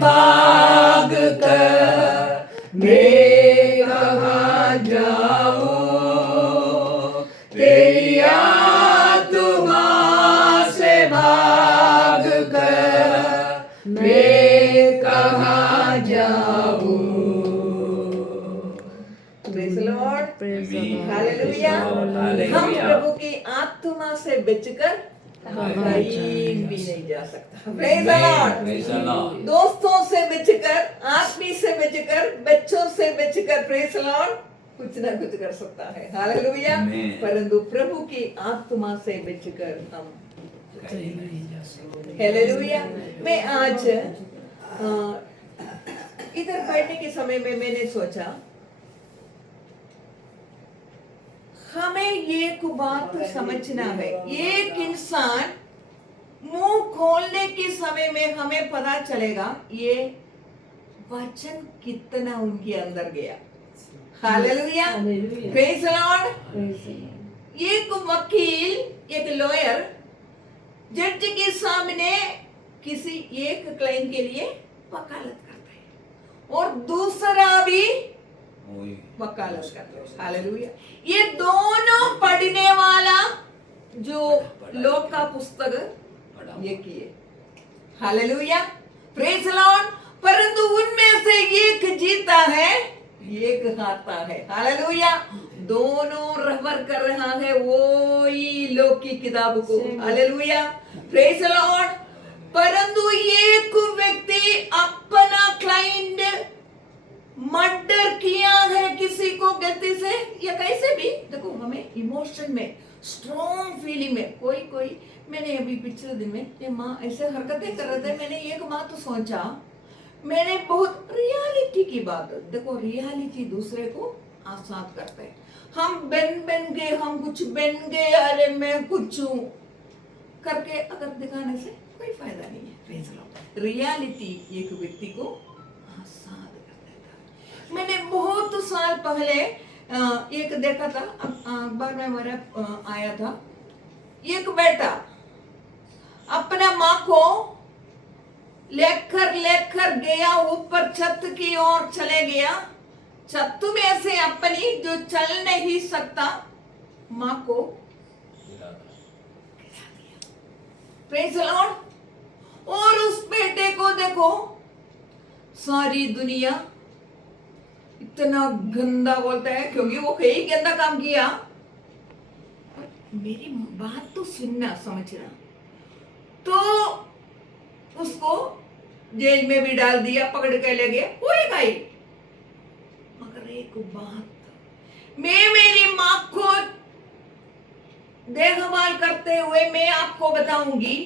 भाग कर मैं कहाँ जाऊं, तेरी आत्मा से भाग कर मैं कहाँ जाऊं। Praise the Lord. Praise the Lord. Hallelujah. Hallelujah. हम प्रभु की आत्मा से बचकर कहाँ कहीं भी नहीं जा सकता। Praise the Lord. Praise the Lord. दोस्तों से बचकर, आदमी से बचकर, बच्चों से बचकर, प्रेज द लॉर्ड, कुछ ना कुछ कर सकता है। हालेलुया। Amen. परंतु प्रभु की आत्मा से बचकर हम कहीं नहीं जा सकते। हालेलुया। मैं आज इधर बैठने के समय में मैंने सोचा हमें एक बात समझना है, एक इंसान मुंह खोलने के समय में हमें पता चलेगा ये वचन कितना उनके अंदर गया। Hallelujah, praise the Lord. एक वकील, एक लॉयर जज के सामने किसी एक क्लाइंट के लिए वकालत करता है और दूसरा भी वकालत करता है। हालेलुया। ये दोनों पढ़ने वाला जो लोग का पुस्तक ये किए। Hallelujah, praise the Lord. परंतु उनमें से एक जीता है, एक हारता है। हालेलुया। दोनों रेफर कर रहा है वो ही लोग की किताब को। Hallelujah, praise the Lord. परंतु एक व्यक्ति अपना क्लाइंट मर्डर किया है किसी को गलती से या कैसे भी, देखो हमें इमोशन में, स्ट्रॉन्ग फीलिंग में, कोई मैंने अभी पिछले दिन में ये माँ ऐसे हरकतें कर रहे थे, मैंने एक बात तो सोचा, मैंने बहुत रियलिटी की बात, देखो रियलिटी दूसरे को आजाद करते हैं। हम बन गए, हम कुछ बन गए, अरे मैं कुछ हूँ करके अगर दिखाने से कोई फायदा नहीं है। रियलिटी एक व्यक्ति को आजाद कर देता है। मैंने बहुत साल पहले एक देखा था, अखबार में मेरा आया था, एक बेटा अपना माँ को लेकर गया, ऊपर छत की ओर चले गया, छत में से अपनी जो चल नहीं सकता माँ को गिरा दिया। Praise the Lord. और उस बेटे को देखो सारी दुनिया इतना गंदा बोलता है क्योंकि वो कई गंदा काम किया। मेरी बात तो सुनना, समझना, तो उसको जेल में भी डाल दिया, पकड़ के ले गए, होएगा ही। मगर एक बात, मैं मेरी माँ को देखभाल करते हुए मैं आपको बताऊंगी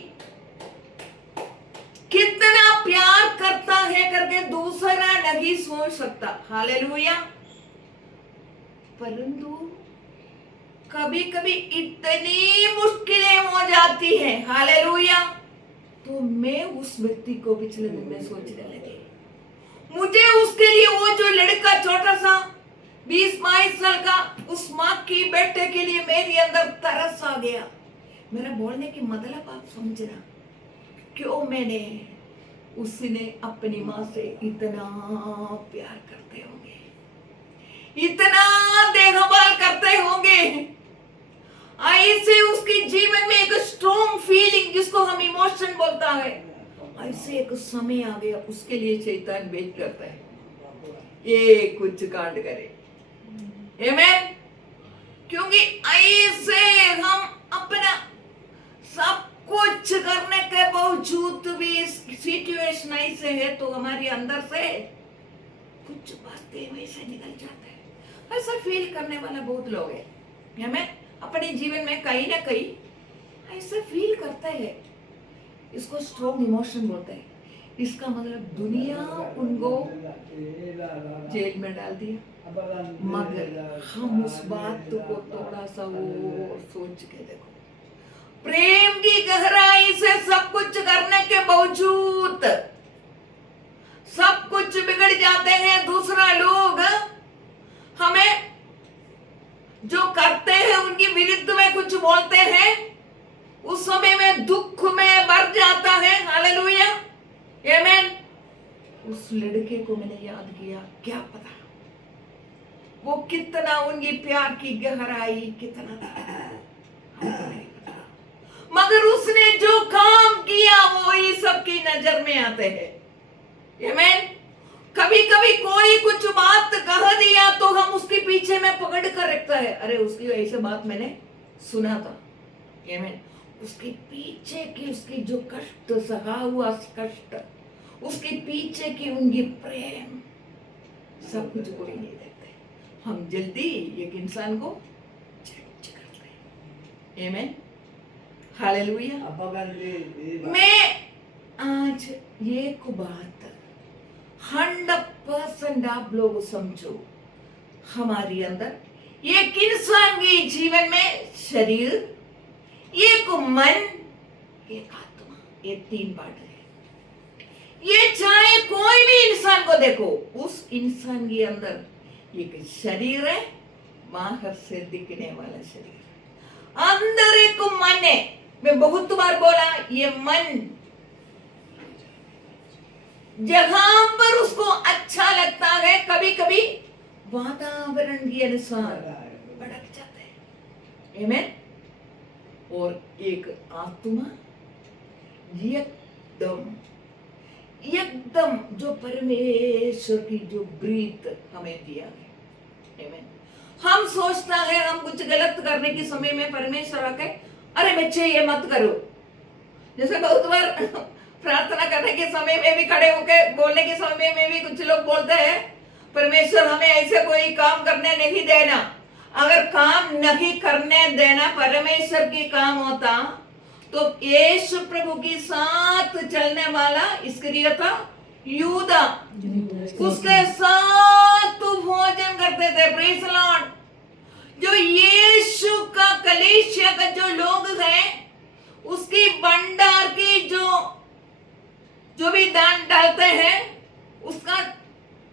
कितना प्यार करता है करके दूसरा नहीं सोच सकता। हालेलुया। परंतु कभी कभी इतनी मुश्किलें हो जाती हैं, हालेलुया, तो मैं उस व्यक्ति को पिछले दिन में सोचने लगी, मुझे उसके लिए वो जो लड़का छोटा सा 20-22 साल का, उस माँ की बेटे के लिए मेरे अंदर तरस आ गया। मेरा बोलने की मतलब आप समझना, क्यों मैंने उसने अपनी माँ से इतना प्यार करते होंगे, इतना देखभाल करते होंगे, ऐसे उसके जीवन में एक स्ट्रॉन्ग फीलिंग जिसको हम इमोशन बोलता है, ऐसे एक समय आ गया उसके लिए शैतान वेट करता है ये कुछ कांड करे। आमीन। क्योंकि ऐसे हम अपना सब कुछ करने के बावजूद भी सिचुएशन ऐसे है तो हमारे अंदर से कुछ बातें वैसे निकल जाते हैं। ऐसा फील करने वाला बहुत लोग हैं, हमें अपने जीवन में कहीं ना कहीं ऐसा फील करते हैं, इसको स्ट्रॉन्ग इमोशन बोलते हैं। इसका मतलब दुनिया उनको जेल में डाल दिया, मगर हम उस बात को थोड़ा सा और सोच के देखो, प्रेम की गहराई से सब कुछ करने के बावजूद सब कुछ बिगड़ जाते हैं। दूसरा लोग हमें जो करते हैं उनकी विरुद्ध में कुछ बोलते हैं, उस समय में दुख में भर जाता है। हालेलुया, आमीन। उस लड़के को मैंने याद किया, क्या पता वो कितना उनकी प्यार की गहराई कितना था, हमको नहीं पता। मगर उसने जो काम किया वो ही सबकी नजर में आते हैं। आमीन। कभी कभी कोई कुछ बात कह दिया तो हम उसके पीछे में पकड़ कर रखता है, अरे उसकी ऐसे बात मैंने सुना था। आमीन। उसके पीछे की उसकी जो कष्ट सहा हुआ कष्ट, उसके पीछे की उनकी प्रेम, सब कुछ कोई नहीं देखते। हम जल्दी एक इंसान को जज करते हैं। आमीन। हालेलुया। मैं आज एक बात 100% आप लोग समझो, हमारे अंदर एक इंसान के जीवन में शरीर, एक मन, एक आत्मा, ये 3 पार्ट है। ये चाहे कोई भी इंसान को देखो, उस इंसान के अंदर एक शरीर है, बाहर से दिखने वाला शरीर, अंदर एक मन है। मैं बहुत बार बोला, ये मन जहां पर उसको अच्छा लगता है, कभी कभी वातावरण के अनुसार भटक जाते हैं। आमीन। और एक आत्मा एकदम जो परमेश्वर की जो ब्रीथ हमें दिया है। आमीन। हम सोचता है हम कुछ गलत करने के समय में परमेश्वर आके, अरे बच्चे ये मत करो। जैसे बहुत बार प्रार्थना करने के समय में भी, खड़े होकर बोलने के समय में भी कुछ लोग बोलते हैं, परमेश्वर हमें ऐसे कोई काम करने नहीं देना। अगर काम नहीं करने देना परमेश्वर की काम होता तो यीशु प्रभु के साथ चलने वाला इस्करियोत था, यूदा, उसके साथ तो भोजन करते थे। Praise the Lord. जो यीशु का कलीसिया का जो लोग हैं, उसकी भंडार की जो भी दान डालते हैं, उसका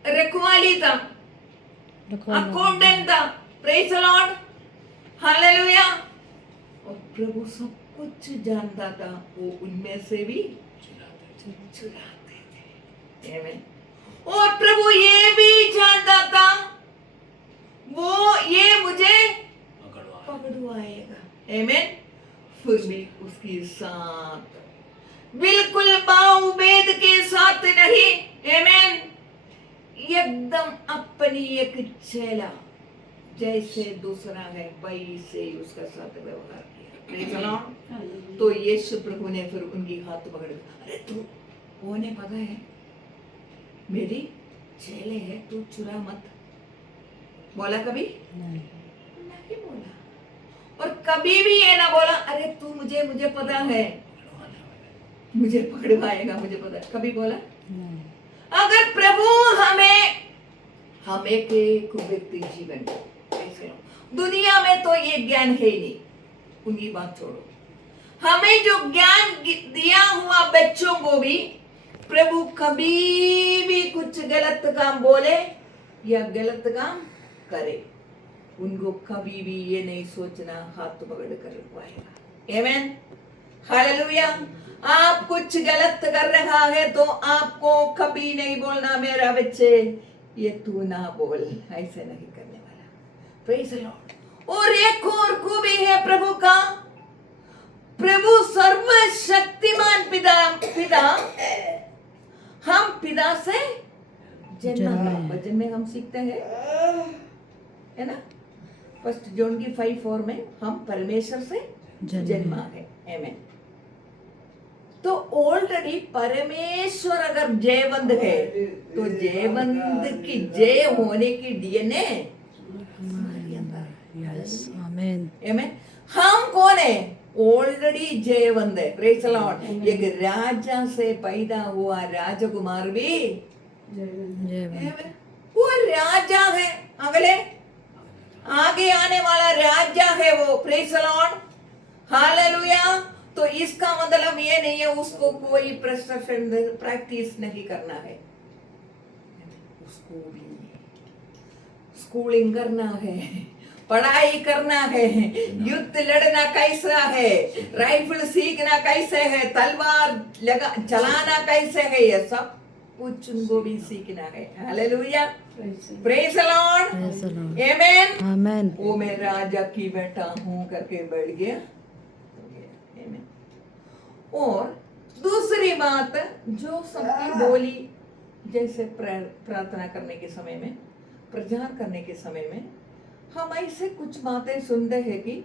रखवाली था, अकाउंटेंट था। Praise the Lord. हालेलुया। और प्रभु सब कुछ जानता था, वो उनमें से भी चुराते थे। आमीन। और प्रभु ये भी जानता था, वो ये मुझे पकड़वाएगा। आमीन। फिर भी उसके साथ बिल्कुल बाउबेद के साथ नहीं। आमीन। एकदम अपनी एक चेला जैसे दूसरा है वैसे उसका साथ व्यवहार किया। Praise the Lord. तो यीशु प्रभु ने फिर उनकी हाथ पकड़, अरे तू वो ने पता है मेरी चेले है, तू चुरा मत। बोला कभी नहीं बोला। और कभी भी ये ना बोला, अरे तू मुझे पता है मुझे पकड़वाएगा, मुझे पता है। कभी बोला? अगर प्रभु हम एक व्यक्ति जीवन ऐसे, दुनिया में तो ये ज्ञान है ही नहीं, उनकी बात छोड़ो। हमें जो ज्ञान दिया हुआ बच्चों को भी प्रभु कभी भी कुछ गलत काम बोले या गलत काम करे, उनको कभी भी ये नहीं सोचना हाथ पकड़ कर रुकवाएगा। आमीन। हालेलुया। आप कुछ गलत कर रहा है तो आपको कभी नहीं बोलना मेरा बच्चे ये तू ना बोल, ऐसे नहीं करने वाला। Praise the Lord. और एक और खूबी है प्रभु का, प्रभु सर्वशक्तिमान पिता हम पिता से जन्मा। वचन में हम सीखते हैं, है ना, 1 जॉन की 5:4 में हम परमेश्वर से जन्मा है। आमीन। तो ऑलरेडी परमेश्वर अगर जयवंत है तो जयवंत की जय होने की डीएनए हमारे अंदर है। यस। आमीन। आमीन। हम कौन है? ऑलरेडी जयवंत है। Praise the Lord. एक राजा से पैदा हुआ राजकुमार भी वो राजा है, अगले आगे आने वाला राजा है वो। Praise the Lord. हालेलुया। तो इसका मतलब ये नहीं है उसको कोई प्रैक्टिस नहीं करना है, उसको भी स्कूलिंग करना है, पढ़ाई करना है, युद्ध लड़ना कैसा है, राइफल सीखना कैसे है, तलवार चलाना कैसे है, ये सब कुछ उनको भी सीखना है। Hallelujah, Praise the praise the Lord, Praise the Lord. Amen. Amen. वो मैं राजा की बेटा हूँ करके बैठ गया। आमेन। और दूसरी बात जो सबकी बोली, जैसे प्रार्थना करने के समय में, प्रचार करने के समय में हम ऐसे कुछ बातें सुनते हैं कि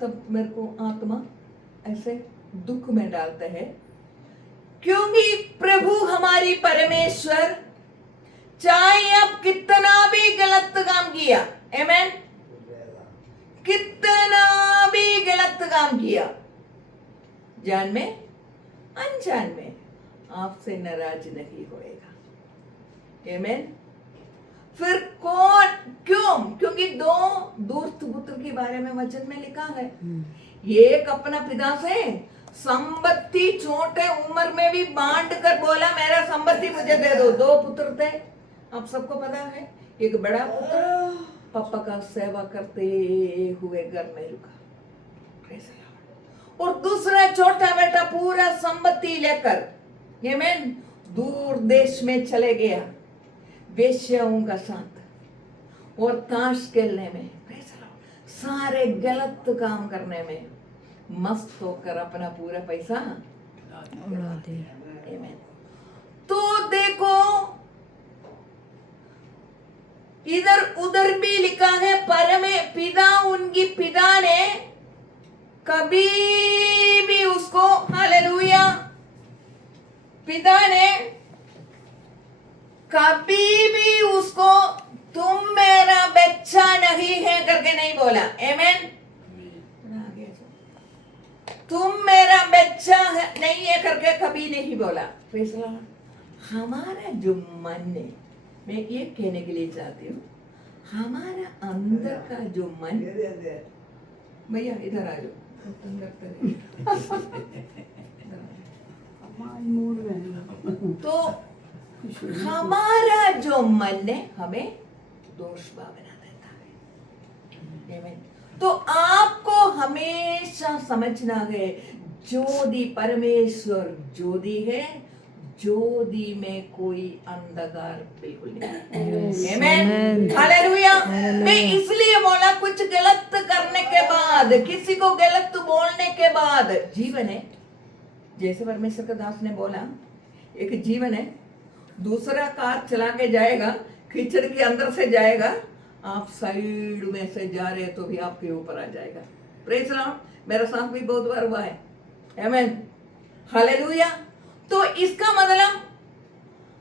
तब मेरे को आत्मा ऐसे दुख में डालता है, क्योंकि प्रभु हमारी परमेश्वर चाहे अब कितना भी गलत काम किया, आमेन, कितना भी गलत काम किया, जान में अनजान में, आपसे नाराज नहीं होएगा। आमेन। फिर कौन, क्यों? क्योंकि दो दूत पुत्र के बारे में वचन में लिखा है, एक अपना पिता से संपत्ति छोटे उम्र में भी बांट कर बोला मेरा संपत्ति मुझे दे दो। दो पुत्र थे, आप सबको पता है। एक बड़ा पुत्र पापा का सेवा करते हुए घर में रुका, और दूसरा छोटा बेटा पूरा संपत्ति लेकर आमेन दूर देश में चले गया, वेश्याओं का साथ और ताश खेलने में, सारे गलत काम करने में मस्त होकर अपना पूरा पैसा उड़ा दे. आमेन। तो देखो इधर उधर भी लिखा है, परमे पिता, उनकी पिता ने कभी भी उसको, हालेलुया, पिता ने कभी भी उसको तुम मेरा बच्चा नहीं है करके नहीं बोला। आमेन। तुम मेरा बच्चा है नहीं है करके कभी नहीं बोला। Praise the Lord. हमारा जो मन है, मैं ये कहने के लिए चाहती हूँ, हमारा अंदर का जो मन, भैया इधर आ जाओ, तो हमारा जो मन है हमें दोष बना देता है। आमीन। तो आपको हमेशा समझना है, ज्योति परमेश्वर ज्योति है, ज्योति में कोई अंधकार बिल्कुल नहीं। आमीन, हालेलुया। मैं इसलिए बोला, कुछ गलत करने के बाद, किसी को गलत बोलने के बाद जीवन है, जैसे परमेश्वर का दास ने बोला, एक जीवन है, दूसरा कार चला के जाएगा, कीचड़ के अंदर से जाएगा, आप साइड में से जा रहे तो भी आपके ऊपर आ जाएगा। Praise the Lord. मेरे साथ भी बहुत बार हुआ है। आमीन, हालेलुया। तो इसका मतलब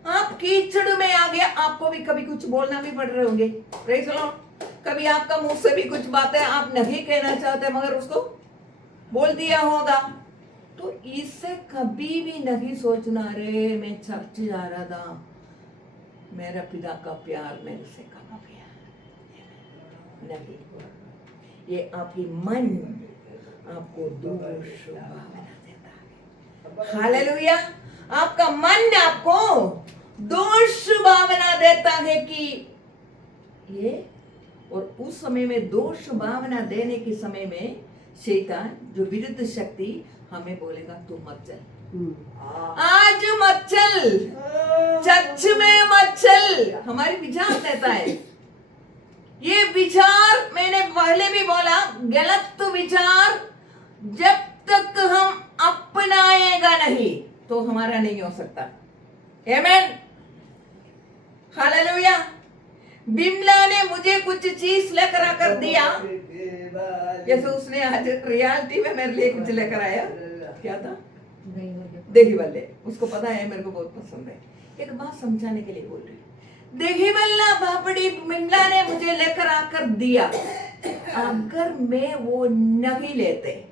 आप कीचड़ में आ गया, आपको भी कभी कुछ बोलना भी पड़ रहे होंगे। Praise the Lord. कभी आपका मुंह से भी कुछ बातें आप नहीं कहना चाहते मगर उसको बोल दिया होगा, तो इससे कभी भी नहीं सोचना, अरे मैं चर्च जा रहा था, मेरा पिता का प्यार मेरे से कम हो गया। नहीं, ये आपकी मन आपको दोष बना देता है। हालेलुया। आपका मन आपको दोष भावना देता है कि ये, और उस समय में दोष भावना देने के समय में शैतान जो विरुद्ध शक्ति हमें बोलेगा तू मत चल, आज मत चल, चर्च में मत चल। हमारी विचार देता है, ये विचार मैंने पहले भी बोला, गलत विचार जब तक हम अपनाएगा नहीं तो हमारा नहीं हो सकता। आमीन, हालेलुया। बिमला ने मुझे कुछ चीज लेकर आकर दिया, जैसे उसने आज रियलिटी में मेरे लिए कुछ लेकर आया। क्या था? दही बल्ले। उसको पता है मेरे को बहुत पसंद है। एक बात समझाने के लिए बोल रही, दही बल्ला भापड़ी बिमला ने मुझे लेकर आकर दिया, अगर मैं वो नहीं लेते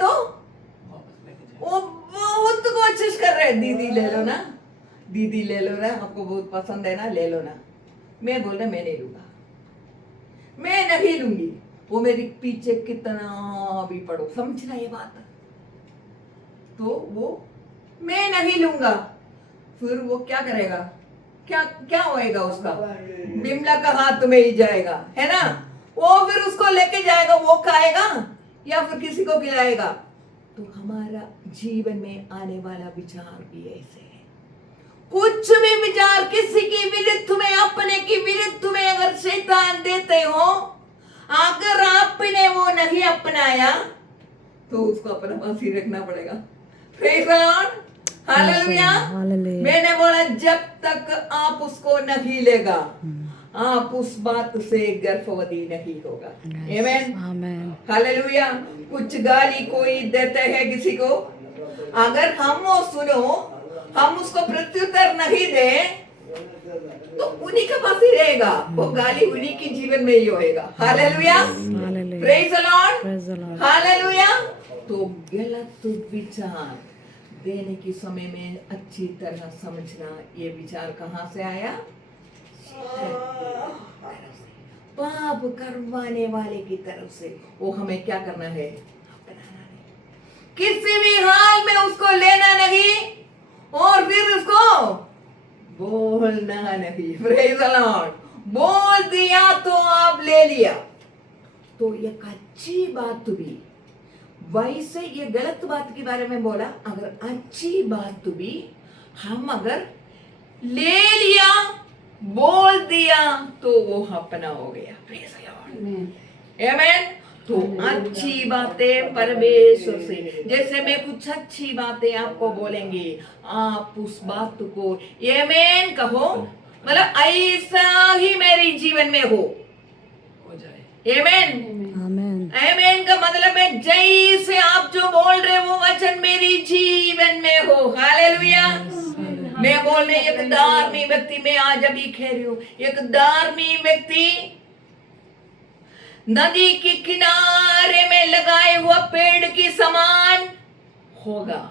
तो वो बहुत कोशिश कर रहे, दीदी ले लो ना, दीदी ले लो ना, आपको बहुत पसंद है ना, ले लो ना। मैं बोल रहा मैं नहीं लूंगा, मैं नहीं लूंगी। वो मेरे पीछे कितना भी पड़ो, समझना ये बात, तो वो मैं नहीं लूंगा। फिर वो क्या करेगा, क्या क्या होएगा उसका, बिमला का हाथ में ही जाएगा, है ना। वो फिर उसको लेके जाएगा, वो खाएगा या फिर किसी को खिलाएगा। तो हमारा जीवन में आने वाला विचार भी ऐसे है। कुछ भी विचार किसी की विरुद्ध में, अपने की विरुद्ध में अगर शैतान देते हो, अगर आपने वो नहीं अपनाया तो उसको अपना पास ही रखना पड़ेगा। Praise the Lord, hallelujah. Hallelujah. मैंने बोला जब तक आप उसको नहीं लेगा, आप उस बात से गर्भवती नहीं होगा। आमेन, आमेन। हालेलुया। कुछ गाली कोई देते हैं किसी को, अगर हम वो सुनो, हम उसको प्रत्युत्तर नहीं दे तो उन्हीं के पास ही रहेगा, वो गाली उन्हीं के जीवन में ही होएगा। Hallelujah, hallelujah. Praise the Lord, praise the Lord. Hallelujah. तो गलत विचार देने के समय में अच्छी तरह समझना, ये विचार कहाँ से आया? पाप करवाने वाले की तरफ से। वो हमें क्या करना है? अपनाना नहीं, किसी भी हाल में उसको लेना नहीं और फिर उसको बोलना नहीं। Praise the Lord. बोल दिया तो आप ले लिया, तो एक अच्छी बात भी, वैसे ये गलत बात के बारे में बोला, अगर अच्छी बात भी हम अगर ले लिया, बोल दिया, तो वो अपना हो गया। प्रेज़ द लॉर्ड, आमेन। तो अच्छी बातें परमेश्वर से, जैसे मैं कुछ अच्छी बातें आपको बोलेंगे, आप उस बात को आमेन कहो, मतलब ऐसा ही मेरे जीवन में हो जाए। आमेन, आमेन। आमेन का मतलब है जैसे आप जो बोल रहे हो वो वचन मेरी जीवन में हो। हालेलुया। मैं बोल रही एक धार्मिक व्यक्ति, मैं आज अभी कह रही हूँ, एक धार्मिक व्यक्ति नदी के किनारे में लगाए हुआ पेड़ की समान होगा।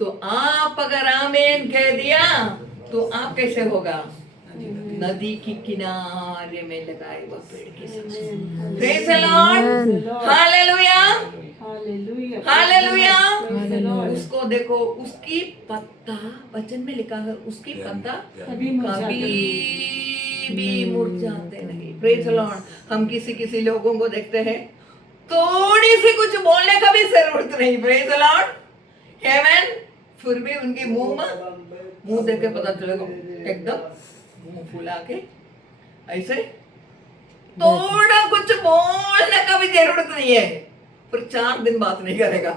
तो आप अगर आमीन कह दिया तो आप कैसे होगा? नदी के किनारे में लगाए हुआ पेड़ की समान। Praise the Lord, hallelujah, hallelujah. उसको देखो, उसकी पत्ता, वचन में लिखा है उसकी पत्ता कभी भी मुरझाते नहीं। Praise the Lord. हम किसी लोगों को देखते हैं, थोड़ी सी कुछ बोलने का भी जरूरत नहीं। प्रेज़ द लॉर्ड, आमेन। फिर भी उनकी मुंह देख के पता चलेगा, एकदम मुंह फुला के ऐसे, थोड़ा कुछ बोलने का भी जरूरत नहीं है, पर 4 दिन बात नहीं करेगा।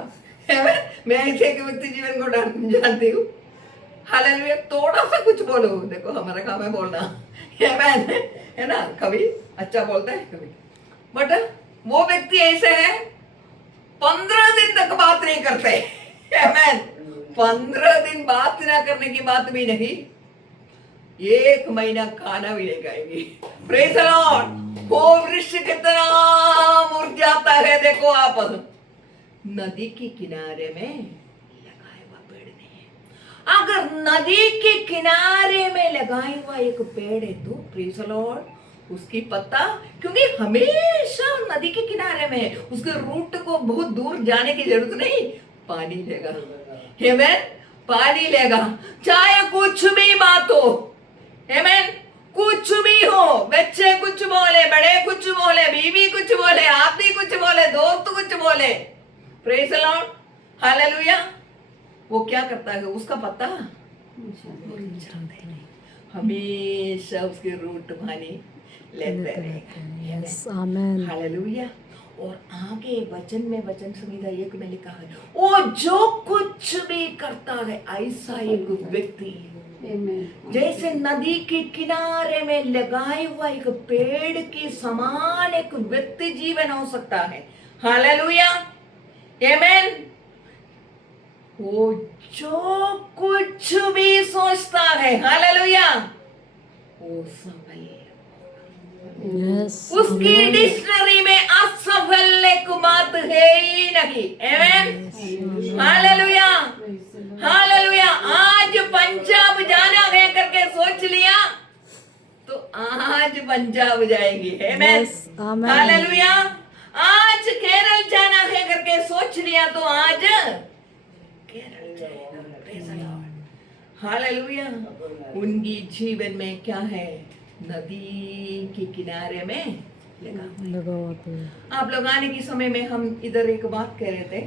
मैं ऐसे एक व्यक्ति जीवन को जानती हूँ। हालेलुया। थोड़ा सा कुछ बोलो, देखो हमारा काम है बोलना, है ना। कभी अच्छा बोलता है, कभी, बट वो व्यक्ति ऐसे है 15 दिन तक बात नहीं करते। आमेन। 15 दिन बात ना करने की बात भी नहीं, 1 महीना खाना भी नहीं खाएंगे। Praise the Lord. वो वृक्ष कितना मुरझाता है, देखो आप, नदी के किनारे में लगाया हुआ पेड़ नहीं है। अगर नदी के किनारे में लगाया हुआ एक पेड़ है तो प्रेज़ द लॉर्ड, उसकी पत्ता, क्योंकि हमेशा नदी के किनारे में, उसके रूट को बहुत दूर जाने की जरूरत नहीं, पानी लेगा। आमेन, पानी लेगा, चाहे कुछ भी बात हो। आमेन, कुछ भी हो, बच्चे कुछ बोले, बड़े कुछ बोले, बीवी कुछ बोले, आप भी कुछ बोले, दोस्त कुछ बोले, प्रेज़ द लॉर्ड, हालेलुया। वो क्या करता है? उसका पत्ता हमेशा उसके रूट पानी लेते रहेगा। यस, आमेन। हालेलुया। और आगे वचन संहिता 1 में लिखा है, वो जो कुछ भी करता है ऐसा एक व्यक्ति जैसे नदी के किनारे में लगाए हुआ एक पेड़ के समान एक व्यक्ति जीवन हो सकता है। हालेलुया, आमेन। वो जो कुछ भी सोचता है, हालेलुया, वो सफल। यस, उसकी डिक्शनरी में असफल एक बात है ही नहीं। आमेन, हालेलुया, हालेलुया। आज पंजाब जाना है करके सोच लिया तो आज पंजाब जाएंगे। आमेन, आमेन। हालेलुया। आज केरल जाना है करके सोच लिया तो आज केरल जाएगा। Praise the Lord, hallelujah. उनकी जीवन में क्या है? नदी के किनारे में लगा हुआ। लगा हुआ पेड़। आप लोग आने के समय में हम इधर एक बात कह रहे थे,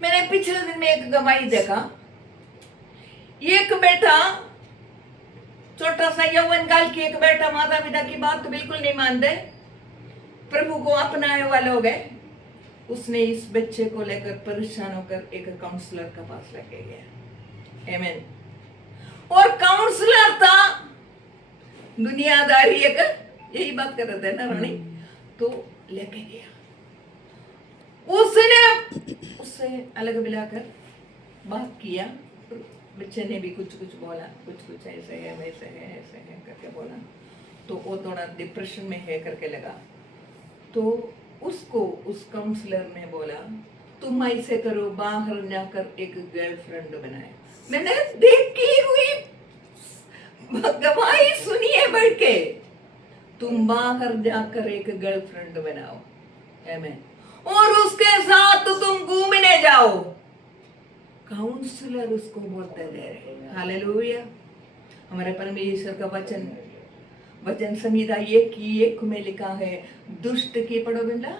मैंने पिछले दिन में एक गवाही देखा। एक बेटा, छोटा सा यौवन काल की एक बेटा, माता पिता की बात तो बिल्कुल नहीं मानते, प्रभु को अपनाने वाले हो गए। उसने इस बच्चे को लेकर परेशान होकर एक काउंसलर के पास लेके गया। आमीन। और काउंसलर था दुनियादारी, एक यही बात कर रहे थे ना रानी, तो लेके गया। उससे अलग मिलाकर बात किया। बच्चे ने भी कुछ कुछ बोला, कुछ ऐसे है वैसे है ऐसे है करके बोला। तो वो थोड़ा डिप्रेशन में है करके लगा। तो उसको उस काउंसलर ने बोला, तुम ऐसे करो, बाहर जाकर एक गर्लफ्रेंड बनाए। मैंने देखी हुई गवाही सुनी है बढ़ के, तुम बाहर जाकर एक गर्लफ्रेंड बनाओ। आमीन। और उसके साथ तुम घूमने जाओ। काउंसलर उसको बोलते दे रहे। हालेलुया। हमारे परमेश्वर का वचन संहिता 1:1 में लिखा है, दुष्ट की, पढ़ो बेटा,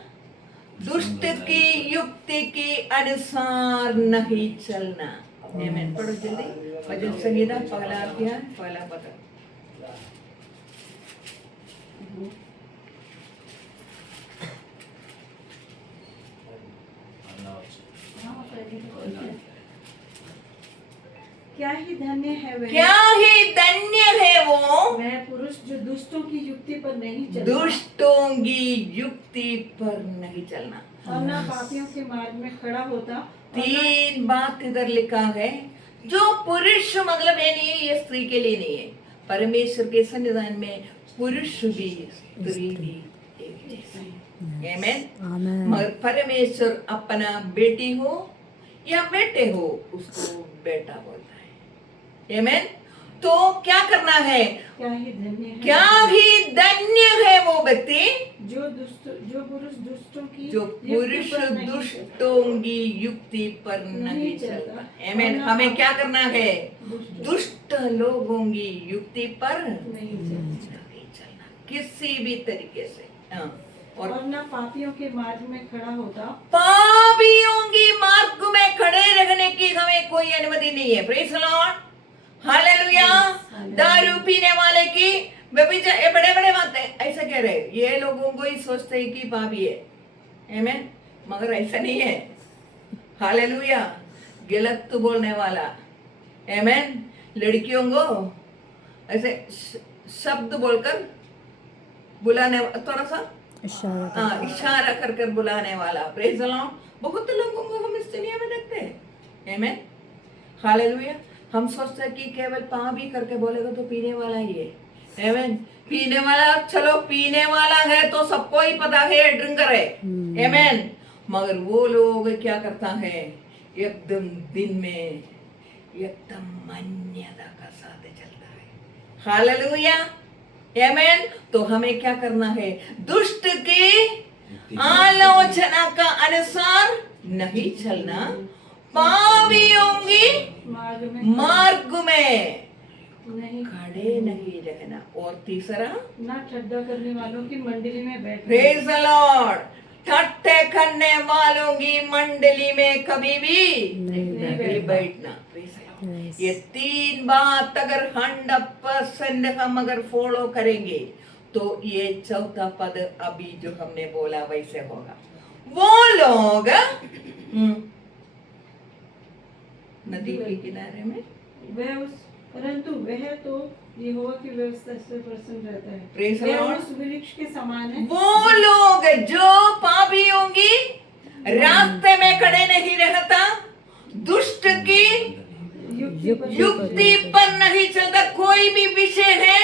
दुष्ट की युक्ति के अनुसार नहीं चलना। आमीन। पढ़ो जल्दी, वचन संहिता पहला अध्याय पहला पद। क्या ही धन्य है वह, क्या ही धन्य है वो वह पुरुष जो दुष्टों की युक्ति पर नहीं चलता, दुष्टों की युक्ति पर नहीं चलना, और न पापियों के मार्ग में खड़ा होता। 3 बात इधर लिखा है। जो पुरुष, मतलब ये नहीं है ये स्त्री के लिए नहीं है, परमेश्वर के सन्निधान में पुरुष भी स्त्री भी एक जैसा है। आमीन। आमेन। मगर परमेश्वर अपना बेटी हो या बेटे हो उसको बेटा बोलता है। आमीन। तो क्या करना है? क्या ही धन्य है, क्या ही धन्य है वो व्यक्ति जो पुरुष दुष्टों की जो युक्ति पुरुष पर नहीं दुष्टों की युक्ति पर नहीं चलता। आमीन। हमें क्या करना है? दुष्ट लोगों की युक्ति पर नहीं चलता, नहीं चलना किसी भी तरीके से। हाँ। और न पापियों के मार्ग में खड़ा होता। पापियों की मार्ग में खड़े रहने की हमें कोई अनुमति नहीं है। Praise the Lord. हालेलुया। दारू पीने वाले की, व्यभिचार, ये बड़े बड़े बातें ऐसा कह रहे, ये लोगों को ही सोचते हैं कि पापी है। आमीन। मगर ऐसा नहीं है। हालेलुया। गलत बोलने वाला, आमीन, लड़कियों को ऐसे शब्द बोलकर बुलाने, थोड़ा सा इशारा कर कर बुलाने वाला। Praise the Lord. बहुत लोगों को हम इस दुनिया में देखते हैं। आमीन। हालेलुया। हम सोचते हैं कि केवल पापी करके बोलेगा तो पीने वाला ही है। आमीन। पीने वाला, चलो पीने वाला है तो सबको ही पता है ड्रिंकर है। आमीन। मगर वो लोग क्या करता है, एकदम दिन में एकदम मान्यता का साथ चलता है। हालेलुया। आमीन। तो हमें क्या करना है? दुष्ट की आलोचना का अनुसार नहीं चलना, पापियों की मार्ग में नहीं खड़े नहीं रहना। और तीसरा, न ठट्ठा करने वालों की मंडली में बैठना। Praise the Lord. ठट्टे करने वालों की मंडली में कभी भी नहीं बैठना। ये 3 बात अगर 100% हम अगर फॉलो करेंगे तो ये चौथा पद अभी जो हमने बोला वैसे होगा। वो लोग नदी के किनारे में, परंतु वह तो यहोवा की व्यवस्था से प्रसन्न रहता है। प्रेज़ द वह लॉर्ड। उस वृक्ष के समान है। वो लोग जो पापियों की रास्ते में खड़े नहीं रहता, दुष्ट की युक्ति पर नहीं चलता। कोई भी विषय है,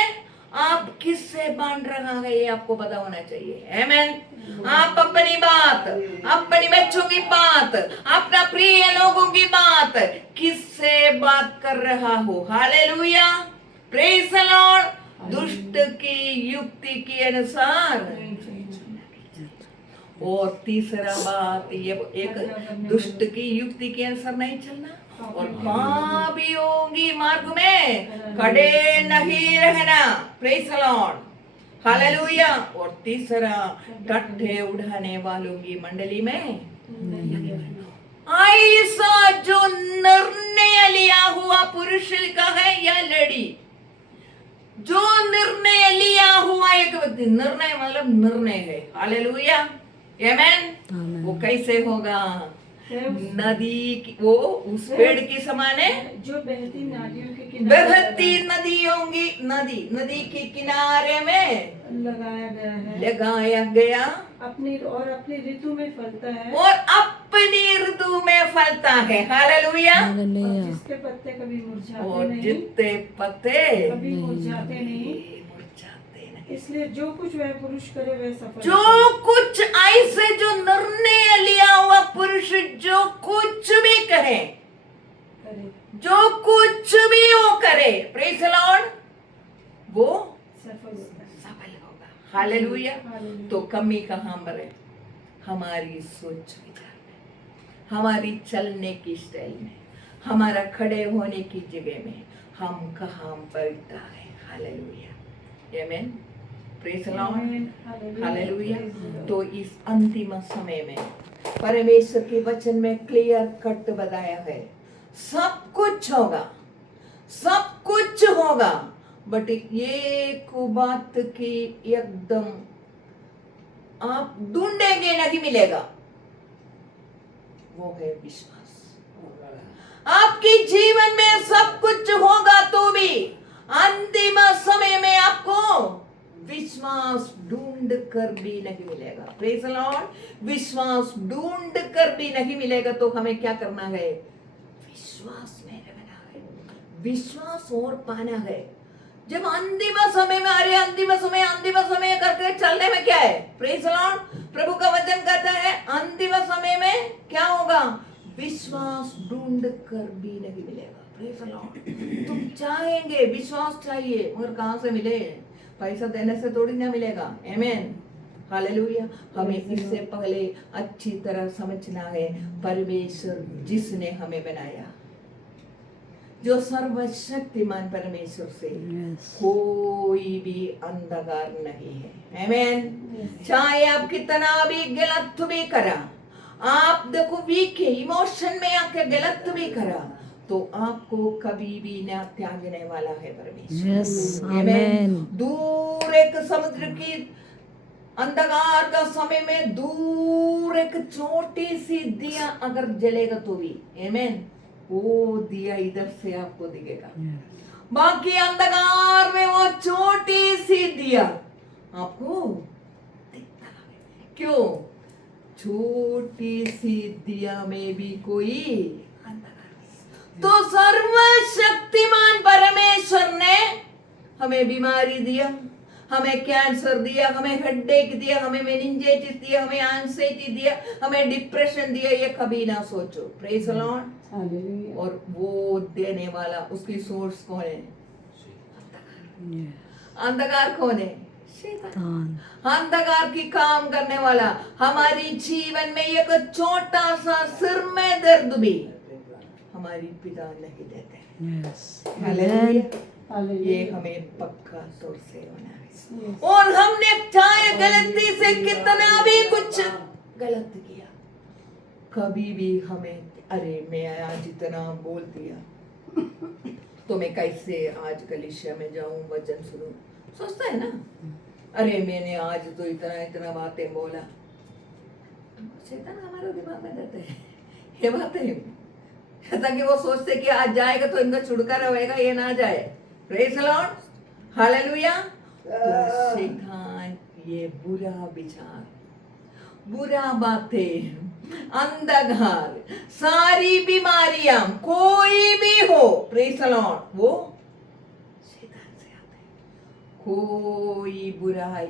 आप किससे बांध रहा है ये आपको पता होना चाहिए। आमीन। आप अपनी बात, अपनी बच्चों की बात, अपना प्रिय लोगों की बात किससे बात कर रहा हो। हालेलुया। Praise the Lord. दुष्ट की युक्ति के अनुसार। और तीसरा बात ये, एक दुष्ट की युक्ति के अनुसार नहीं चलना, और पापियों की मार्ग में खड़े नहीं रहना। Praise the Lord. हालेलुया। और तीसरा, ठट्ठे उड़ाने वालों की मंडली में। ऐसा जो निर्णय लिया हुआ पुरुष का है या लड़ी, जो निर्णय लिया हुआ एक व्यक्ति, निर्णय मतलब निर्णय है, हालेलुया, आमेन। आमेन। वो कैसे होगा? है उस- नदी की, वो उस पेड़ की समान है, जो बहती नदियों के किनारे बहती नदियों की नदी के किनारे में लगाया गया है, लगाया गया अपनी ऋतु में फलता है, और अपनी ऋतु में फलता है, हालेलुया। और हालेलुया। जिसके पत्ते कभी मुरझाते और नहीं, जितने पत्ते कभी मुरझाते नहीं। मुरझाते नहीं। इसलिए जो कुछ वह पुरुष करे वह सफल जो कुछ ऐसे जो निर्णय लिया हुआ पुरुष जो कुछ भी करे, करे, जो कुछ भी वो करे, प्रेज़ द लॉर्ड, वो सफल होता है। सफल होगा, हालेलुया। हालेलुया। तो कमी कहाँ पर है? हमारी सोच विचार में, हमारी चलने की स्टाइल में, हमारा खड़े होने की जगह में हम कहाँ पड़ता है, hallelujah, amen, praise the Lord, amen, hallelujah. Hallelujah. Praise the Lord। तो इस अंतिम समय में परमेश्वर के वचन में क्लियर कट बताया है, सब कुछ होगा, सब कुछ होगा, बट एक बात की एकदम आप ढूंढेंगे नहीं मिलेगा, वो है विश्वास। आपके जीवन में सब कुछ होगा तो भी अंतिम समय में आपको विश्वास ढूंढ कर भी नहीं मिलेगा, प्रेज़ द लॉर्ड। विश्वास ढूंढ कर भी नहीं मिलेगा तो हमें क्या करना है? विश्वास में रहना है, विश्वास और पाना है। जब अंतिम समय में, अरे अंतिम समय करके चलने में क्या है? Praise the Lord. प्रभु का वचन कहता है अंतिम समय में क्या होगा? विश्वास ढूंढ कर भी नहीं मिलेगा, प्रेज़ द लॉर्ड। तुम चाहेंगे, विश्वास चाहिए, मगर कहां से मिले? पैसा देने से थोड़ी ना मिलेगा, आमेन, हालेलुया। हमें इससे पहले अच्छी तरह समझना है, परमेश्वर जिसने हमें बनाया, जो सर्वशक्तिमान परमेश्वर से Yes. कोई भी अंधकार नहीं है, आमेन। चाहे आप कितना भी गलत भी करा, आप देखो वीक है, इमोशन में आके गलत भी करा, तो आपको कभी भी ना त्यागने वाला है परमेश्वर, Yes. आमेन। Amen. दूर एक समुद्र की अंधकार का समय में दूर एक छोटी सी दिया अगर जलेगा तो भी, आमेन, वो दिया इधर से आपको दिखेगा, Yes. बाकी अंधकार में वो छोटी सी दिया आपको दिखता है। क्यों? छोटी सी दिया में भी कोई अंधकार नहीं। तो सर्वशक्तिमान परमेश्वर ने हमें बीमारी दिया, हमें कैंसर दिया, हमें हेडेक दिया, हमें मेनिंजाइटिस दिया, हमें एंजाइटी दिया, हमें डिप्रेशन दिया, ये कभी ना सोचो, प्रेज़ द लॉर्ड। हालेलुया। और वो देने वाला, उसकी सोर्स कौन है? Yes. अंधकार कौन है? शैतान। Tan. अंधकार की काम करने वाला हमारी जीवन में एक छोटा सा सिर में दर्द भी हमारी पिता नहीं देते, Yes. हालेलुया। ये हालेलुया। हमें पक्का तौर से होना है। Yes. और हमने चाहे गलती से कितना भी कुछ गलत किया, कभी भी हमें, अरे मैं आज इतना बोल दिया तो मैं कैसे आज कलीसिया में जाऊं, वचन सुनूं, सोचता है ना, अरे मैंने आज तो इतना बातें बोला। शैतान हमारे दिमाग में रहते हैं ये बातें, ताकि वो सोचते कि आज जाएगा तो इनका छुटकारा होएगा, ये ना जाए, प्रेज़ द लॉर्ड, हालेलुया। तो शैतान ये बुरा विचार, बुरा बातें, अंधकार, सारी बीमारियां कोई भी हो, प्रेज़ द लॉर्ड, वो शैतान से आते हैं। कोई बुराई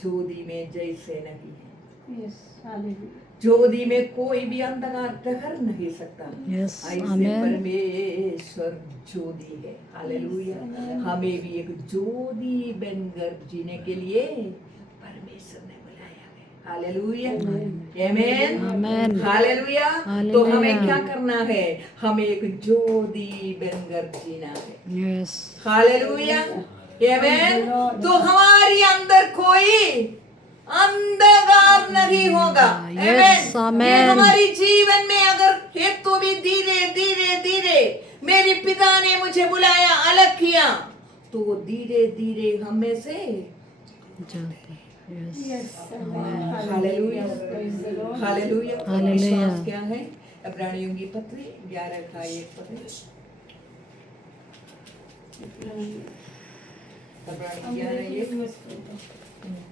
ज्योति में जैसे नहीं है, Yes. हालेलुया। ज्योति में कोई भी अंधकार ठहर नहीं सकता, Yes. ऐसे Amen. परमेश्वर ज्योति है, हालेलुया। हमें भी एक ज्योति बनकर जीने के लिए परमेश्वर ने बुलाया है, हालेलुया, आमेन, Amen. हालेलुया। तो हालेलुया। हमें क्या करना है? हमें एक ज्योति बनकर जीना है, Yes. हालेलुया, आमेन। तो हमारे अंदर कोई अंधकार नहीं होगा। Yes, Amen। ये amen। हमारी जीवन में अगर है तो भी धीरे धीरे धीरे मेरे पिता ने मुझे बुलाया, अलग किया, तो वो धीरे धीरे हम में से जाते हैं। Yes, hallelujah, hallelujah. हालेलुया। विश्वास क्या है? इब्रानियों की पत्री 11:1 पढ़ें। इब्रानी 11:1।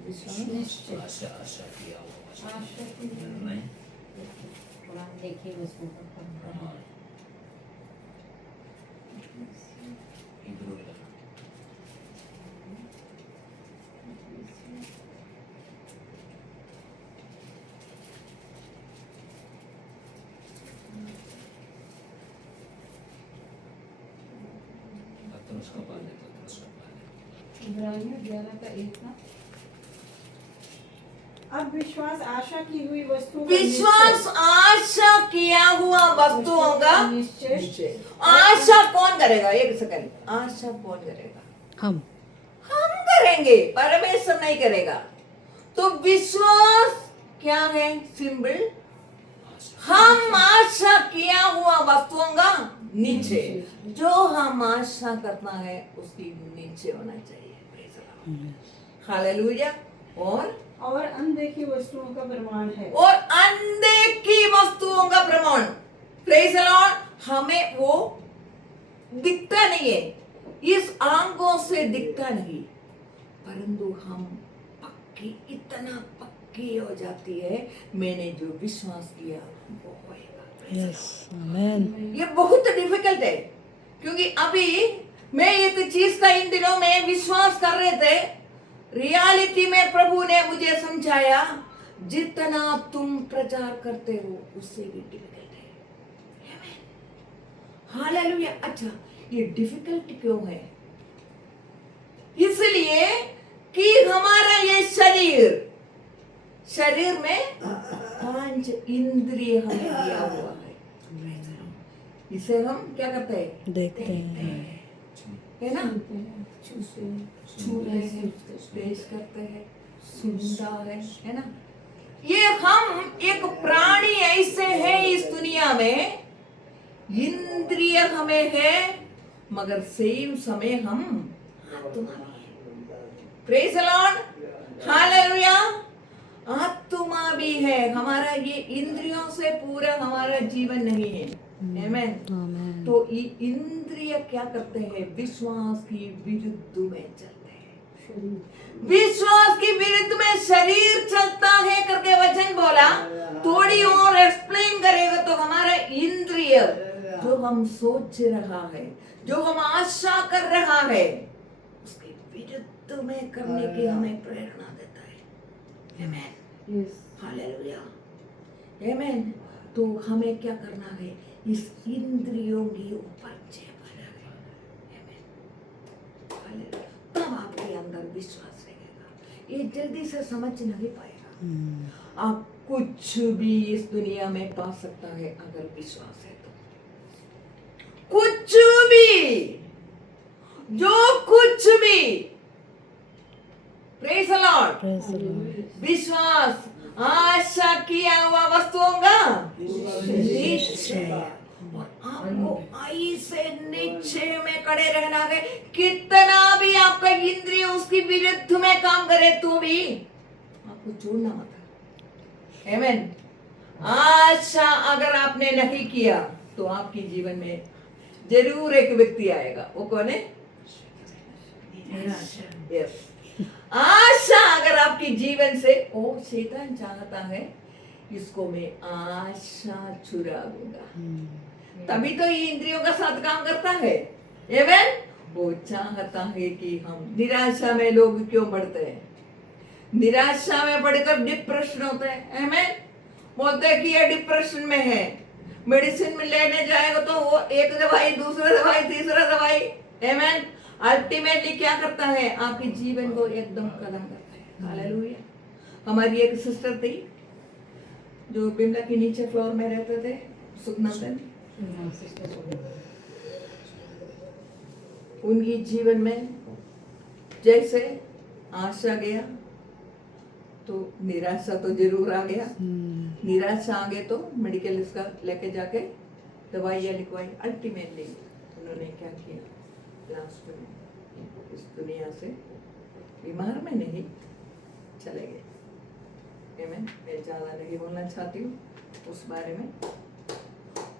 विश्वास आशा आशा किया हुआ आशा की नहीं। कुरान देखिए उसको पढ़ना। हाँ। इधर उधर। पत्रोस का पाले, पत्रोस का पाले। इब्रानियों 11:1 ना। अब विश्वास आशा की हुई वस्तु विश्वास आशा किया हुआ वस्तुओं का निश्चय। निश्चय। आशा कौन करेगा? एक सेकंड, आशा कौन करेगा? हम हम करेंगे, परमेश्वर नहीं करेगा। तो विश्वास क्या है? सिंबल हम आशा किया हुआ वस्तुओं का नीचे, जो हम आशा करना है उसकी नीचे होना चाहिए। हालेलुया। और अनदेखी वस्तुओं का प्रमाण है। और अनदेखी वस्तुओं का प्रमाण, प्रेज़ द लॉर्ड, हमें वो दिखता नहीं है, इस आंखों से दिखता नहीं, परंतु हम पक्की, इतना पक्की हो जाती है, मैंने जो विश्वास किया वो होएगा। यस, आमेन। ये बहुत डिफिकल्ट है, क्योंकि अभी मैं एक चीज का इन दिनों में विश्वास कर रहे थे, रियलिटी में प्रभु ने मुझे समझाया, जितना तुम प्रचार करते हो उससे भी डिफिकल्ट है। हालेलुया। अच्छा, ये डिफिकल्ट क्यों है? इसलिए कि हमारा ये शरीर में 5 इंद्रिय हमें दिया हुआ है, इसे हम क्या करते हैं? देखते हैं। है ना? छूते हैं, टेस्ट करते हैं, सुनता है ना? ये हम एक प्राणी ऐसे हैं इस दुनिया में, इंद्रिय हमें है, मगर सेम समय हम आत्मा भी है। Praise the Lord, hallelujah. आत्मा भी है। हमारा ये इंद्रियों से पूरा हमारा जीवन नहीं है। आमेन। आमेन। तो ये इंद्रिय क्या करते हैं? विश्वास की विरुद्ध में चलते हैं। विश्वास की विरुद्ध में शरीर चलता है करके वचन बोला, थोड़ी और एक्सप्लेन करेगा तो हमारा इंद्रिय जो हम सोच रहा है, जो हम आशा कर रहा है, उसके विरुद्ध में करने की हमें प्रेरणा देता है। आमेन, हालेलुया, आमेन। तो हमें क्या करना है? इस इंद्रियों के ऊपर जय बना है। आमेन, तब आपके अंदर विश्वास रहेगा। ये जल्दी से समझ नहीं पाएगा। आप कुछ भी इस दुनिया में पा सकता है अगर विश्वास है तो। कुछ भी, जो कुछ भी, praise the Lord, Praise the Lord. विश्वास आशा किया हुआ वस्तुओं का निश्चय। और आपको ऐसे निश्चय में खड़े रहना है, कितना भी आपका इंद्रिय उसकी विरुद्ध में काम करे तो भी आपको छोड़ना मत। आमेन। आशा अगर आपने नहीं किया तो आपके जीवन में जरूर एक व्यक्ति आएगा। वो कौन है? यस। आशा अगर आपके जीवन से, ओ शैतान चाहता है इसको मैं आशा चुरा दूंगा, तभी तो ये इंद्रियों का साथ काम करता है। आमेन। वो चाहता है कि हम निराशा में, लोग क्यों बढ़ते हैं? निराशा में पढ़कर डिप्रेशन होते हैं। आमेन। बोलते हैं कि ये डिप्रेशन में है, मेडिसिन में लेने जाएगा तो वो एक दवाई, दूसरा दवाई, तीसरा दवाई। आमेन। अल्टीमेटली क्या करता है? आपके जीवन को एकदम खत्म करता है। हालेलुया। हमारी एक सिस्टर थी जो बिमला के नीचे फ्लोर में रहते थे, सुखनंदन। उनकी जीवन में जैसे आशा गया, तो निराशा तो जरूर आ गया। निराशा आ गए तो मेडिकल इसका लेके जाके दवाइयाँ लिखवाई। अल्टीमेटली उन्होंने क्या किया, लास्ट में इस दुनिया से बीमार में नहीं चले गए। मैं ज़्यादा नहीं बोलना चाहती हूँ उस बारे में।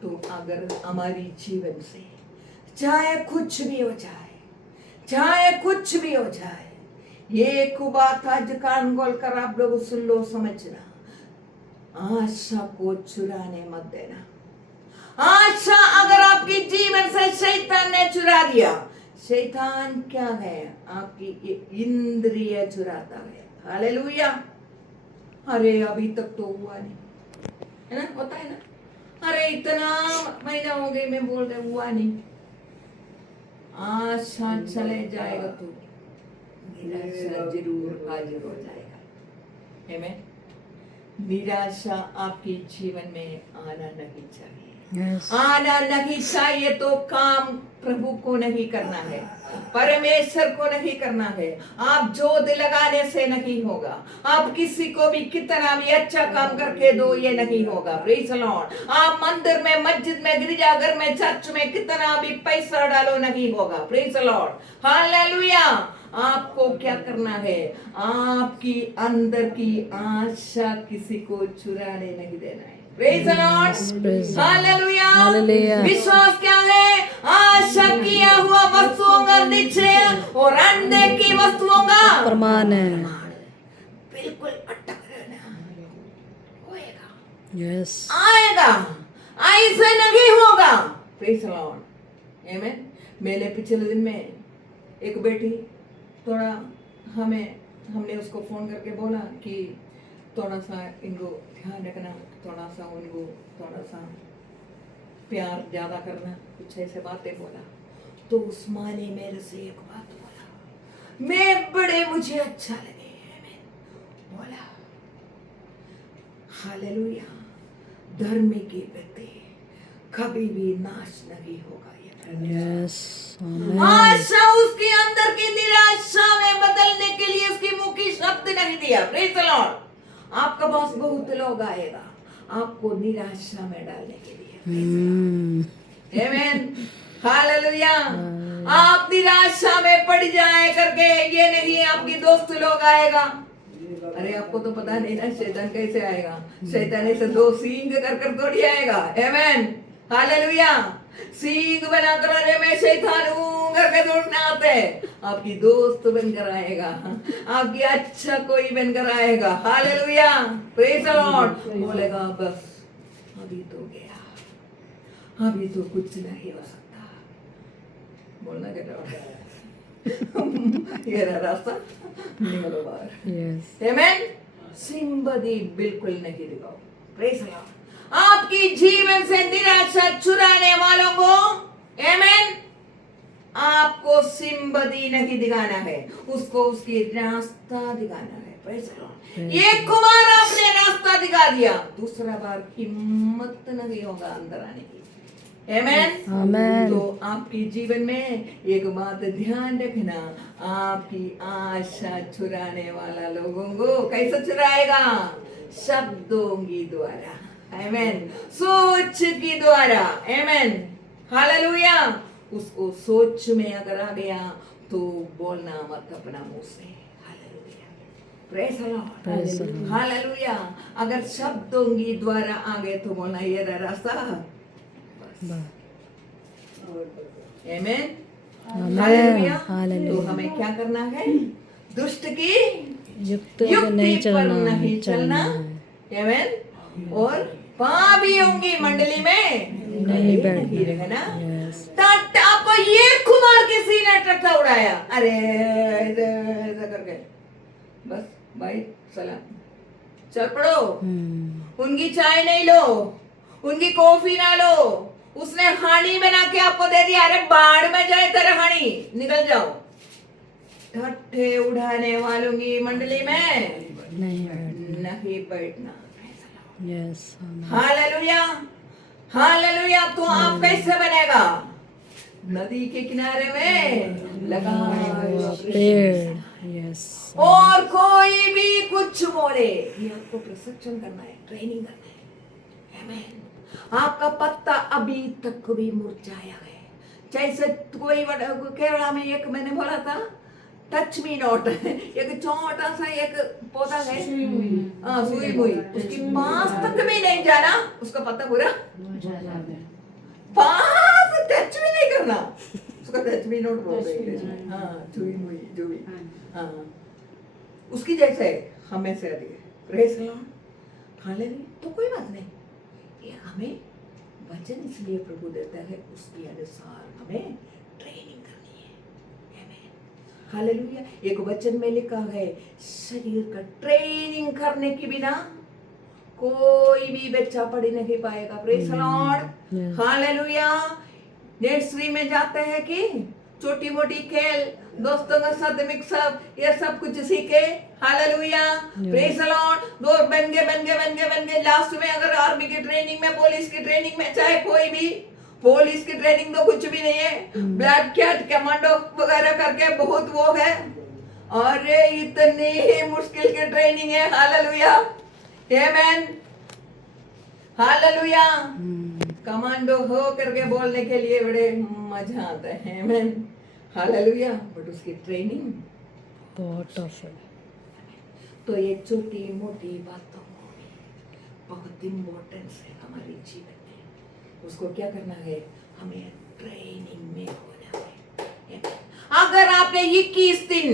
तो अगर हमारी जीवन से चाहे कुछ भी हो जाए, चाहे कुछ भी हो जाए, ये एक बात आज कान खोल कर आप लोग सुन लो, समझना, आशा को चुराने मत देना। आशा अगर आपकी जीवन से शैतान ने चुरा दिया, शैतान क्या है, आपकी इंद्रिय चुराता है। हालेलुया। अरे अभी तक तो हुआ नहीं, है ना, होता है ना, अरे इतना महीना हो गए मैं बोल रहे हुआ नहीं। आशा चले जाएगा तो निराशा जरूर हाजिर हो जाएगा। आमीन। निराशा आपके जीवन में आना नहीं चाहिए। आना नहीं चाहिए तो काम प्रभु को नहीं करना है, परमेश्वर को नहीं करना है। आप जोत लगाने से नहीं होगा। आप किसी को भी कितना भी अच्छा काम करके दो, ये नहीं होगा। Praise the Lord. आप मंदिर में, मस्जिद में, गिरजाघर में, चर्च में कितना भी पैसा डालो, नहीं होगा। Praise the Lord. हालेलुया। आपको क्या करना है, आपकी अंदर की आशा किसी को चुराने नहीं देना है। Praise the Lord. Hallelujah. Hallelujah. विश्वास क्या है, आशा किया हुआ वस्तुओं का निश्चय और अनदेखी वस्तुओं का प्रमाण है। बिल्कुल अटक रहना होएगा, यस, आएगा, ऐसे नहीं होगा। Praise the Lord. आमीन। मेरे पिछले दिन में एक बेटी थोड़ा हमने उसको फोन करके बोला कि थोड़ा सा इनको ध्यान रखना, थोड़ा सा उनको थोड़ा सा प्यार ज्यादा करना, कुछ ऐसे बातें बोला। तो उस माँ ने मेरे से एक बात बोला, मैं बड़े मुझे अच्छा लगे। मैं बोला हालेलुया, धर्म की व्यक्ति कभी भी नाश नहीं होगा। यस, आशा उसके अंदर की निराशा में बदलने के लिए उसकी मुंह की शब्द नहीं दिया। Praise the Lord. आपका पास बहुत लोग आएगा आपको निराशा में डालने के लिए। आमीन। हालेलुया। आप निराशा में पड़ जाए करके ये नहीं आपकी दोस्त लोग आएगा। अरे आपको तो पता नहीं ना शैतान कैसे आएगा। शैतान ऐसे दो सींग कर थोड़ी आएगा। आमीन। हालेलुया। सींग बनाकर अरे मैं शैतान हूं करके दौड़ना आते हैं, आपकी दोस्त बनकर आएगा, आपकी अच्छा कोई बनकर आएगा। हालेलुया। Praise the Lord. बोलेगा बस अभी तो गया, अभी तो कुछ नहीं हो सकता। बोलना क्या ये रहा रास्ता, निकलो बाहर। यस, आमीन। सिंपैथी बिल्कुल नहीं दिखाओ। Praise the Lord. आपकी जीवन से निराशा चुराने वालों को आमीन, आपको सिंपैथी नहीं दिखाना है, उसको उसकी रास्ता दिखाना है। Praise the Lord. एक बार आपने रास्ता दिखा दिया, दूसरा बार हिम्मत नहीं होगा अंदर आने की। आमीन। आमीन। तो आपकी जीवन में एक बात ध्यान रखना, आपकी आशा चुराने वाला लोगों को कैसे चुराएगा, शब्दों के द्वारा। आमीन। सोच के द्वारा। आमीन। हालेलुया। उसको सोच में अगर आ गया तो बोलना मत अपना मुंह से। Hallelujah. Praise the Lord. Hallelujah. अगर शब्दों के द्वारा आ गए तो बोलना ये रहा रास्ता। आमीन। हालेलुया। तो हमें क्या करना है, दुष्ट की युक्त नहीं नहीं चलना। आमीन। और पापियों की मंडली में नहीं रहना। यस, आपको ये कुमार के सीने ट्रकता उड़ाया, अरे ऐसा करके बस भाई सलाम, चल पड़ो। उनकी चाय नहीं लो, उनकी कॉफी ना लो, उसने हानी बना के आपको दे दिया, अरे बाढ़ में जाए तेरा हानी, निकल जाओ। ठट्ठे उड़ाने वालों की मंडली में नहीं बैठना। Yes, hallelujah. हालेलुया। तो आप कैसे बनेगा, नदी के किनारे में लगा पेड़। Yes. और कोई भी कुछ बोले, ये आपको प्रशिक्षण करना है, ट्रेनिंग करना है। आमीन। आपका पत्ता अभी तक भी मुरझाया है। जैसे कोई केरला में एक मैंने बोला था, टच मी नॉट, एक छोटा सा एक पौधा है, हाँ सुई मुई, उसकी पास तक भी नहीं जाना, उसका पत्ता पूरा पास टच भी नहीं करना, उसका टच मी नॉट बोलते हैं इंग्लिश में, हाँ सुई मुई जो भी, हाँ उसकी जैसे हमें से अधिक है। Praise the Lord, hallelujah. तो कोई बात नहीं, ये हमें वचन इसलिए प्रभु देता है, उसके अनुसार हमें ट्रेनिंग करनी है। आमीन। हालेलुया। एक वचन में लिखा है, शरीर का ट्रेनिंग करने के बिना कोई भी बच्चा पढ़ नहीं पाएगा। Praise the Lord, Yes. Hallelujah. Nursery में जाते हैं कि छोटी मोटी खेल, दोस्तों का साथ मिक्सअप, ये सब कुछ सीखे। Hallelujah, praise the Lord. दो बन गए लास्ट में अगर आर्मी की ट्रेनिंग में, पुलिस की ट्रेनिंग में, चाहे कोई भी, पुलिस की ट्रेनिंग तो कुछ भी नहीं है, ब्लड कैट कमांडो वगैरह करके बहुत वो है, और इतनी ही मुश्किल की ट्रेनिंग है। हालेलुया, आमीन, हालेलुया। कमांडो हो करके बोलने के लिए बड़े मजा आता है, आमीन, हालेलुया। बट उसकी ट्रेनिंग बहुत टफ है। तो ये छोटी मोटी बातों को बहुत इम्पोर्टेंस है हमारे जीवन में। उसको क्या करना है, हमें ट्रेनिंग में होना है। अगर आपने 21 दिन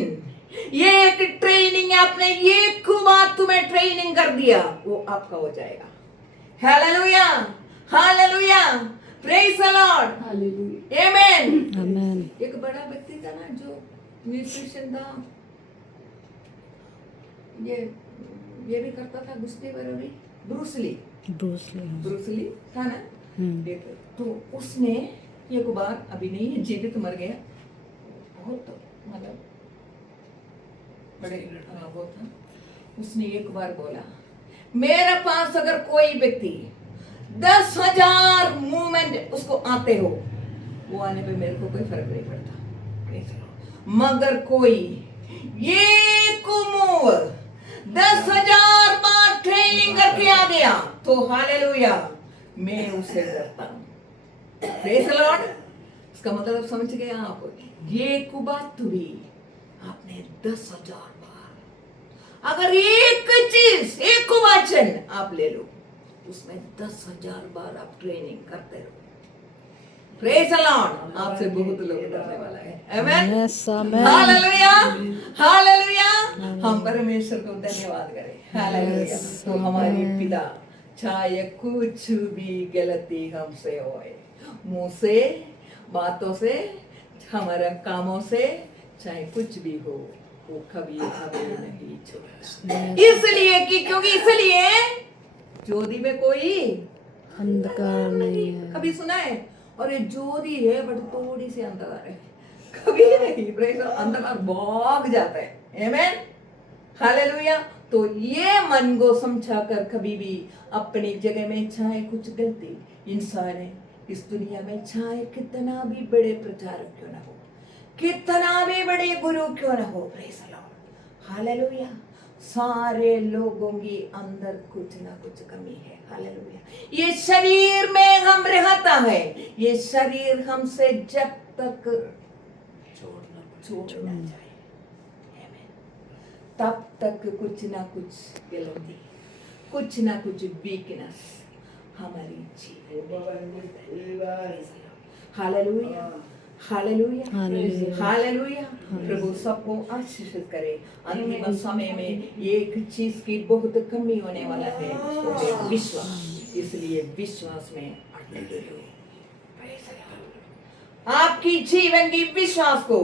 ये एक ट्रेनिंग, आपने एक बात तुम्हें ट्रेनिंग कर दिया, वो आपका हो जाएगा। Hallelujah, hallelujah, praise the Lord, hallelujah, आमीन। Amen. एक बड़ा व्यक्ति था ना जो म्यूजिशियन था, ये भी करता था गुस्ती वगैरह भी, ब्रूस ली था ना, एक तो उसने एक बार, अभी नहीं है, जीवित मर गया, बहुत मतलब बड़े वो था, उसने एक बार बोला, मेरे पास अगर कोई व्यक्ति 10,000 मूवमेंट उसको आते हो, वो आने पे मेरे को कोई फर्क नहीं पड़ता, मगर कोई एक मूव 10,000 बार ट्रेनिंग करके आ गया तो हालेलुया, मैं उसे डरता हूं। Praise the Lord. इसका मतलब समझ गए आप, ये कुबात भी आपने 10,000 बार, अगर एक चीज, एक वचन आप ले लो, उसमें 10,000 बार आप ट्रेनिंग करते रहो। Praise the Lord. आपसे बहुत लोग डरने वाला है, आमीन, Yes, amen. Hallelujah, hallelujah. हम परमेश्वर को धन्यवाद करें। हालेलुया। तो हमारी पिता, चाहे कुछ भी गलती हमसे होए, मुंह से, बातों से, हमारे कामों से, चाहे कुछ भी हो, वो कभी हमें नहीं छोड़ेगा। इसलिए कि क्योंकि इसलिए ज्योति में कोई अंधकार नहीं है। कभी सुना है, और ये ज्योति है बट थोड़ी सी अंधकार है, कभी नहीं। Praise the Lord. अंधकार भाग जाता है, आमीन, हालेलुया। तो ये मन को समझा कर कभी भी अपनी जगह में, चाहे कुछ गलती इंसान है इस दुनिया में, चाहे कितना भी बड़े प्रचारक क्यों ना हो, कितना भी बड़े गुरु क्यों ना हो, प्रेज द लॉर्ड, हालेलुया, सारे लोगों के अंदर कुछ ना कुछ कमी है। हालेलुया। ये शरीर में हम रहता है, ये शरीर हमसे जब तक छोड़ना चाहिए, तब तक कुछ ना कुछ गलती, कुछ ना कुछ वीकनेस हमारी जीवन में। Hallelujah, hallelujah, hallelujah. हालेलुया। प्रभु सबको आशीषित करे। अंतिम समय में एक चीज की बहुत कमी होने वाला है, वो है विश्वास। इसलिए विश्वास में अटल रहो। आपकी जीवन की विश्वास को,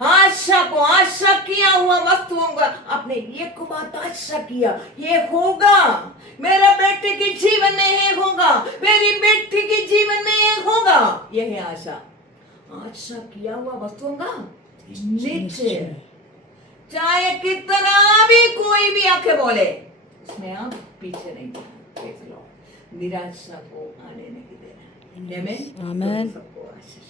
आशा को, आशा किया हुआ वस्तुओं का, आपने एक बात आशा किया, ये होगा, मेरा बेटे के जीवन में ये होगा, मेरी बेटी के जीवन में ये होगा, यह है आशा। आशा किया हुआ वस्तुओं का निश्चय, चाहे कितना भी कोई भी आके बोले, उसमें आप पीछे नहीं जाना, निराशा को आने नहीं देना। आमीन। आमीन। सबको आशीष